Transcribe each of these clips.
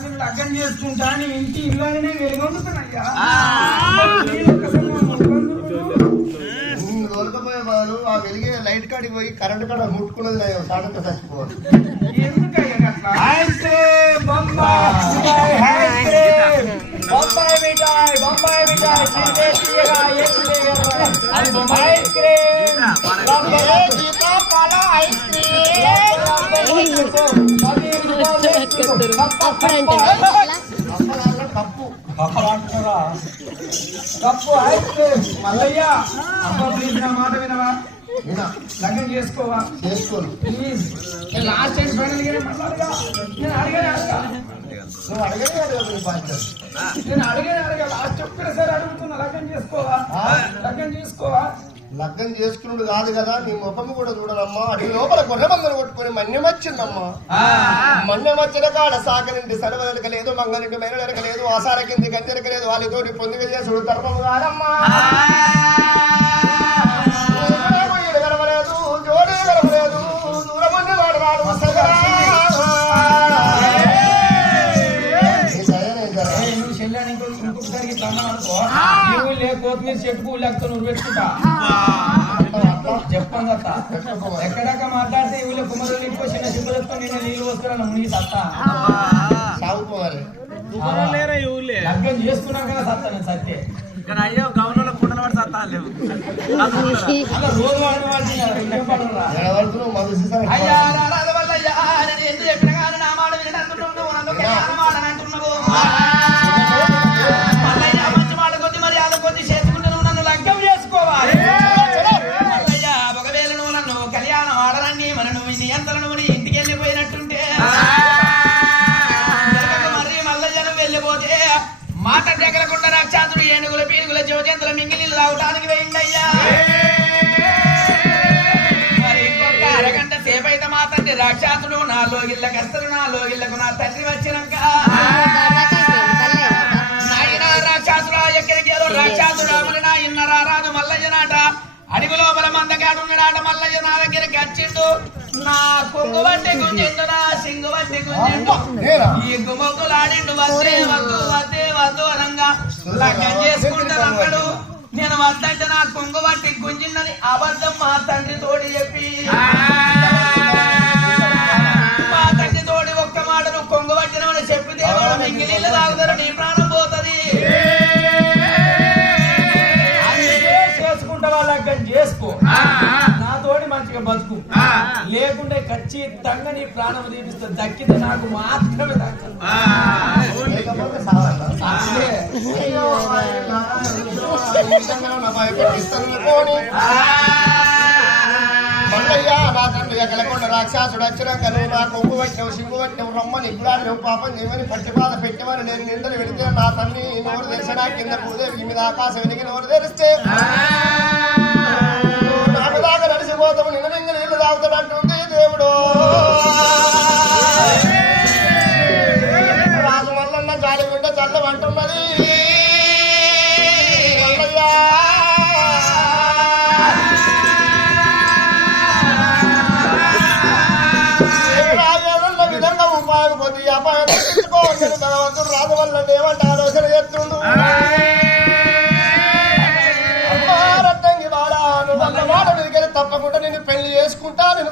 నేను లగ్గం చేసుకుంటా ఇంటి ఇల్లునే వెలుగొందుతున్నాయ్యా తోలుకపోయే ఆ వెలిగే లైట్ కాడికి పోయి కరెంట్ కాడ ముట్టుకున్నది నేను సాడంతా చచ్చిపోవాలి. ఎందుకయ్యా బొంబాయి మిఠాయి బొంబాయి మిఠాయి ice cream అప్పలాగా cup cup ice cream Mallayya అమ్మ ప్లీజ్ నా మాట వినవా? వినా. లగ్గం చేసుకోవా? చేసుకోను. ప్లీజ్. నేను లాస్ట్ అండ్ ఫైనల్ గానే మాట్లాడగా నేను అడిగానే అడగా. నువ్వు అడగనే అడగదు నీ బాధ్యత నేను అడిగానే అడగా. లాస్ట్ ఒక్కసారి అడుగుతున్నా. లగ్గం చేసుకోవా? లగ్గం చేసుకోవా? లగ్గం చేసుకున్నాడు కాదు కదా నీ ముఖం కూడా చూడనమ్మా అడిగి లోపల గొర్రె మందలు కొట్టుకొని మన్యం వచ్చిందమ్మా మన్యం వచ్చిన కాడ సాకనింటి లేదు మంగనింటి ఆసార కింది గంజరక లేదు వాళ్ళతోటి పొందిక చేసుడు ధర్మము కాదమ్మా. కొత్తిమీర చెట్టు లేకపోతే నువ్వు పెట్టుకుంటా చెప్పండి అత్త చెప్పమ్మా. ఎక్కడాక మాట్లాడితే ఊళ్ళో కుమరులు ఎక్కువ చిన్న చిబ్బలతో నేను నీళ్ళు వస్తున్నాను మునిగి సత్త. సాగుకో మరి లేరా ఈ ఊళ్ళే. లగ్గం చేసుకున్నాక సత్తాను సత్తే కానీ అయ్యో గవర్నర్ కుండలు పడి సత్తా లేవు. అలా రోజు వాడిన వాళ్ళు ఎడవడుతున్నావు మధు సీసా అయ్యా రారాజ వల్లయ్యా నేను ఎందుకు చెప్పిన కానీ నా మాట వినడంటున్నావు పోతే నువ్వు వెళ్ళిపోతే మాట జగలకుండా ఏనుగుల పీనుగుల జీవజంతుల మింగిలి తాగడానికి వేయండి మరి ఇంకొక అరగంట సేపైతే మా తండ్రి రాక్షాసుడు నా లోగిళ్ళకి వస్తారు నా లోగిళ్ళకు నా తండ్రి వచ్చినాక. నాయన రాక్షసుడా ఎక్కడికి ఏదో రాక్షసుడు అమలు నా ఇన్న రారాదు మల్లయ్య నాట అడవి లోపల మందగాడు మల్లయ్య నా దగ్గరికి వచ్చిండు. నా కొంగు వంటి గుంజిండు ఈ గుమ్మకులాడిండు వద్దే వద్దు వద్దే వద్దు అనంగా. లగ్గం చేసుకుంటాను అన్నాడు నేను వద్దంటే నా కొంగు వంటి గుంజిందని అబద్ధం మా తండ్రి తోడి చెప్పి. లేకుంటే ఖచ్చితంగా నీ ప్రాణం తీపిస్తే దక్కితే నాకు మాత్రమే రాక్షసుడు వచ్చినాక నువ్వు నా కొంగు పట్టినవు సింగు పట్టినవు రమ్మని ఇప్పుడు నువ్వు పాపం చేయమని పట్టి బాధ పెట్టమని నేను నిందలు వెళితే నా తల్లి నోరు తెరిచినా కింద భూదేవి మీద ఆకాశం వెలిగి నోరు తెరిస్తే.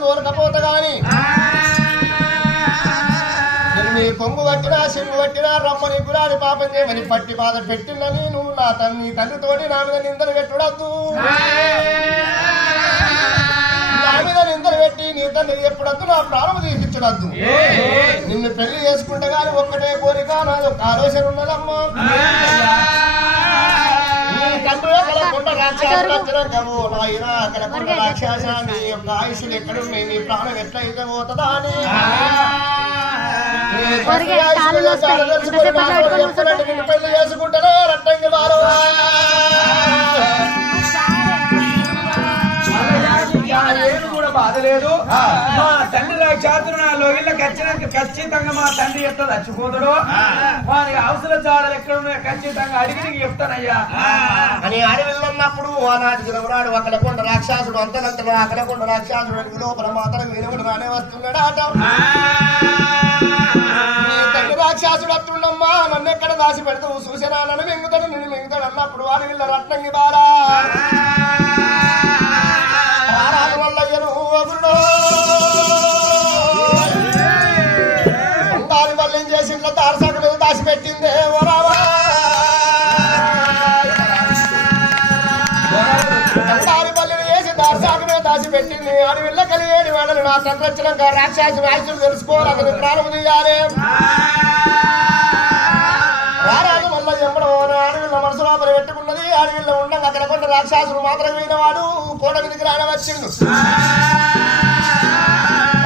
దూరకపోతా గాని. నీ కొంగు పట్టినా సింగు పట్టినా రమ్మని గురాని పాపం చేయమని పట్టి బాధ పెట్టిందని నువ్వు నా తల్లి తల్లితోటి నా మీద నిందలు పెట్టుడద్దు. నా మీద నిందలు పెట్టి నీ తల్లి ఎప్పుడద్దు నా ప్రాణం తీపించడద్దు నిన్ను పెళ్ళి చేసుకుంటే గాని ఒక్కటే కోరిక నాది ఒక ఆలోచన ఉన్నదమ్మా. రాక్షస నీ యొక్క ఆయుష్లు ఎక్కడున్నాయి? నీ ప్రాణం ఎట్లయితే పోతుందా అని తండ్రి ఊరికే ఆయుష్లు రాక్షాతుడు నా లోగిళ్ళ ఖచ్చితంగా మా తండ్రి ఎట్లా చచ్చిపోతాడు వారి అవసర జాడలు ఎక్కడ ఉన్నాయో ఖచ్చితంగా అడిగి నీకు చెప్తానయ్యా. అని అడవిలో ఉన్నప్పుడు ఆనాటి దినమునాడు అక్కడకొండ రాక్షసుడు అంతకంతలో అక్కడకొండ రాక్షసుడు అడిగి లోపల మాత్రం వినుగుడు రానే వస్తున్నాడు ఆట. రాక్షసుడు నన్ను ఎక్కడ దాచి పెడతావు? చూసినా? నన్ను మింగుతాడు నిన్ను మింగుతాడు అన్నప్పుడు వాడి వీళ్ళ రత్నంగి బాలా రారాజు మల్లయ్యను దాచి పెట్టింది. అడవిలో కలిగేది వాళ్ళని నా సంరక్షణంగా రాక్షసు రాక్షసులు తెలుసుకోవాలి. అతని ప్రాణం తీయాలి. రారాజు మల్ల ఎమ్మడో అడవిలో మనసు లోపల పెట్టుకున్నది. అడవిలో ఉండగా అక్కడ కొండ రాక్షసులు మాత్రం వాడు కోట మీదకి రానవచ్చిండు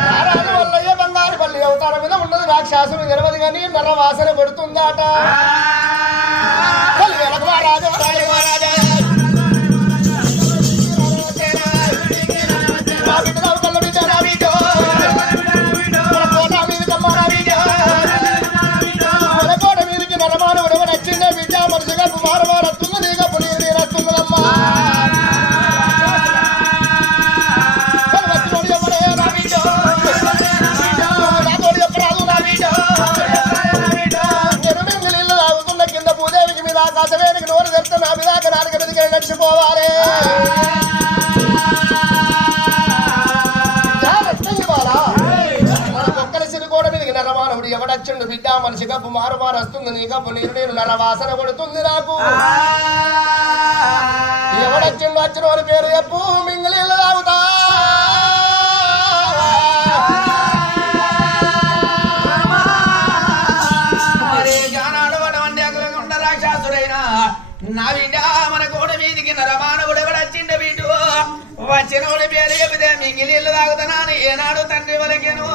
రారాజు వల్లయ్య బంగారు పల్లి అవతారం మీద ఉన్నది? రాక్షసులు నిలవదు కానీ నల్ల వాసన కొడుతుందాట పల్లి ఆకాశవేనికి నోరు తెస్తే నా మీద నాలుగు మీదకి నడిచిపోవాలి నరమానవుడు ఎవడచ్చిండు? బిడ్డ మనిషి కప్పు మారు మారు వస్తుంది నీ కప్పు నీరు నేను నరవాసన కొడుతుంది నాకు. ఎవడచ్చిండు వచ్చిన వారి పేరు చెప్పు మింగిలీళ్ళు తాగుతా. వచ్చినోడి పేరు చెబితే మింగిలీళ్ళు తాగుతున్నాను. ఏనాడు తండ్రి వలకెను